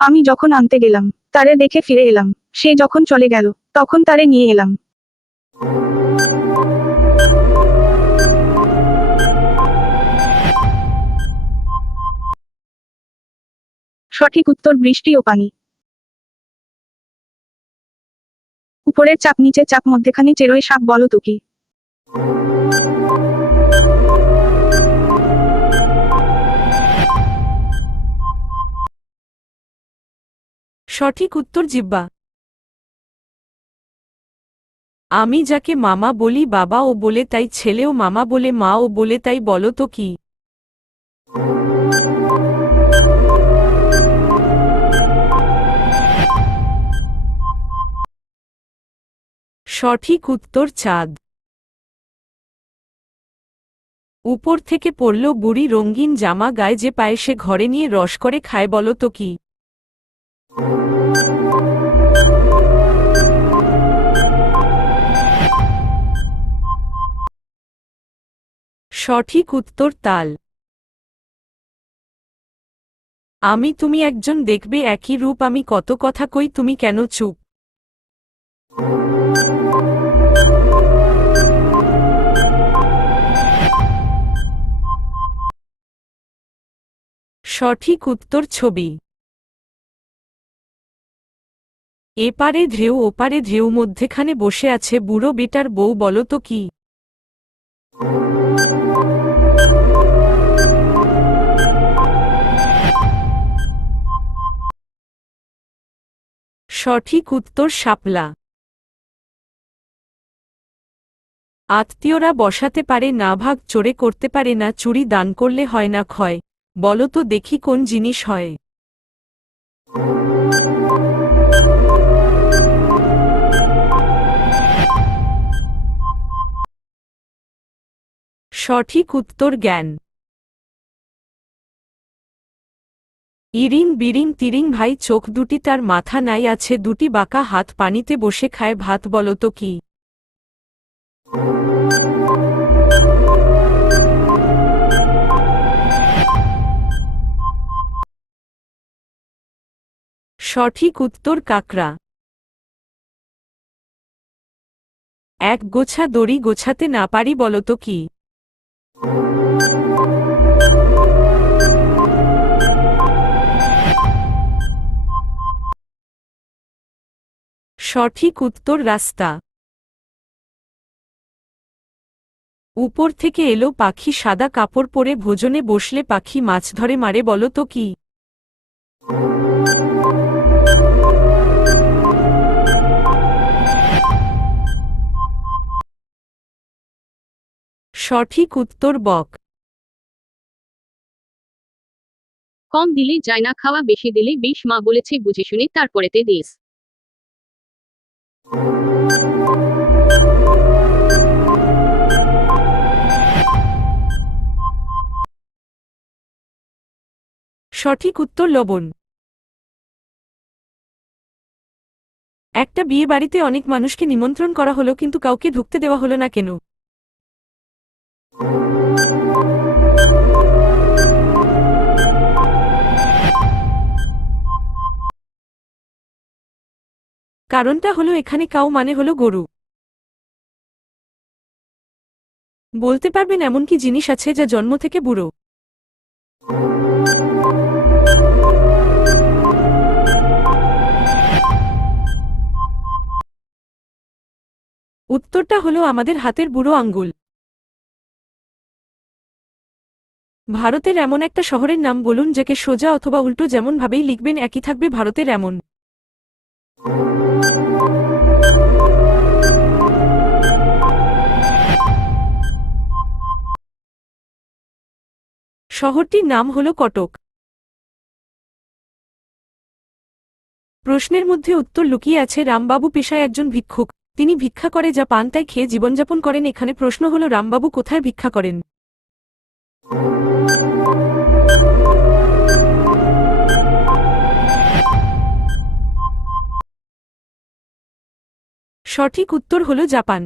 আমি যখন আনতে গেলাম, তারে দেখে ফিরে এলাম। সে যখন চলে গেল, তখন তারে নিয়ে এলাম। সঠিক উত্তর বৃষ্টি ও পানি। উপরের চাপ নিচে চাপ মধ্যেখানে চেরোয় সাপ বলো তো কি? সঠিক উত্তর জিব্বা। আমি যাকে মামা বলি বাবা ও বলে তাই ছেলেও মামা বলে মা ও বলে তাই বলো তো কি? সঠিক উত্তর চাঁদ। উপর থেকে পড়ল বুড়ি রঙিন জামা গায়ে যে পায়ে সে ঘরে নিয়ে রস করে খায় বলো তো কি? সঠিক উত্তর তাল। আমি তুমি একজন দেখবে একই রূপ, আমি কত কথা কই, তুমি কেন চুপ? সঠিক উত্তর ছবি। এপারে ঢেউ, ওপারে ঢেউ, মধ্যেখানে বসে আছে বুড়ো বেটার বউ, বলো তো কি? সঠিক উত্তর শাপলা। আত্মীয়রা বসাতে পারে না, ভাগ চোরে করতে পারে না, চুরি দান করলে হয় না ক্ষয়। বলো তো দেখি কোন জিনিস হয়। সঠিক উত্তর জ্ঞান। ইরিং বিরিং তিরিং ভাই চোখ দুটি তার মাথা নাই আছে দুটি বাঁকা হাত পানিতে বসে খায় ভাত বলতো কি? সঠিক উত্তর কাকড়া। এক গোছা দড়ি গোছাতে না পারি বলতো কি? সঠিক উত্তর রাস্তা। উপর থেকে এলো পাখি সাদা কাপড় পরে ভোজনে বসলে পাখি মাছ ধরে মারে, বলো তো কি? সঠিক উত্তর বক। কম দিলেই যায় না খাওয়া বেশি দিলেই বিষ মা বলেছে বুঝে শুনে তারপরেতে দিস। সঠিক উত্তর লবণ। একটা বিয়ে বাড়িতে অনেক মানুষকে নিমন্ত্রণ করা হলো কিন্তু কাউকে ঢুকতে দেওয়া হলো না কেন? কারণটা হলো এখানে কাউ মানে হলো গরু। বলতে পারবেন এমন কি জিনিস আছে যা জন্ম থেকে বুড়ো? উত্তরটা হলো আমাদের হাতের বুড়ো আঙ্গুল। ভারতের এমন একটা শহরের নাম বলুন যাকে সোজা অথবা উল্টো যেমন ভাবেই লিখবেন, একই থাকবে ভারতের এমন। শহরটির নাম হল কটক। প্রশ্নের মধ্যে উত্তর লুকিয়ে আছে, রামবাবু পেশায় একজন ভিক্ষুক। তিনি ভিক্ষা করে, যা পান তাই খেয়ে জীবনযাপন করেন। এখানে প্রশ্ন হল, রামবাবু কোথায় ভিক্ষা করেন? সঠিক উত্তর হল জাপান।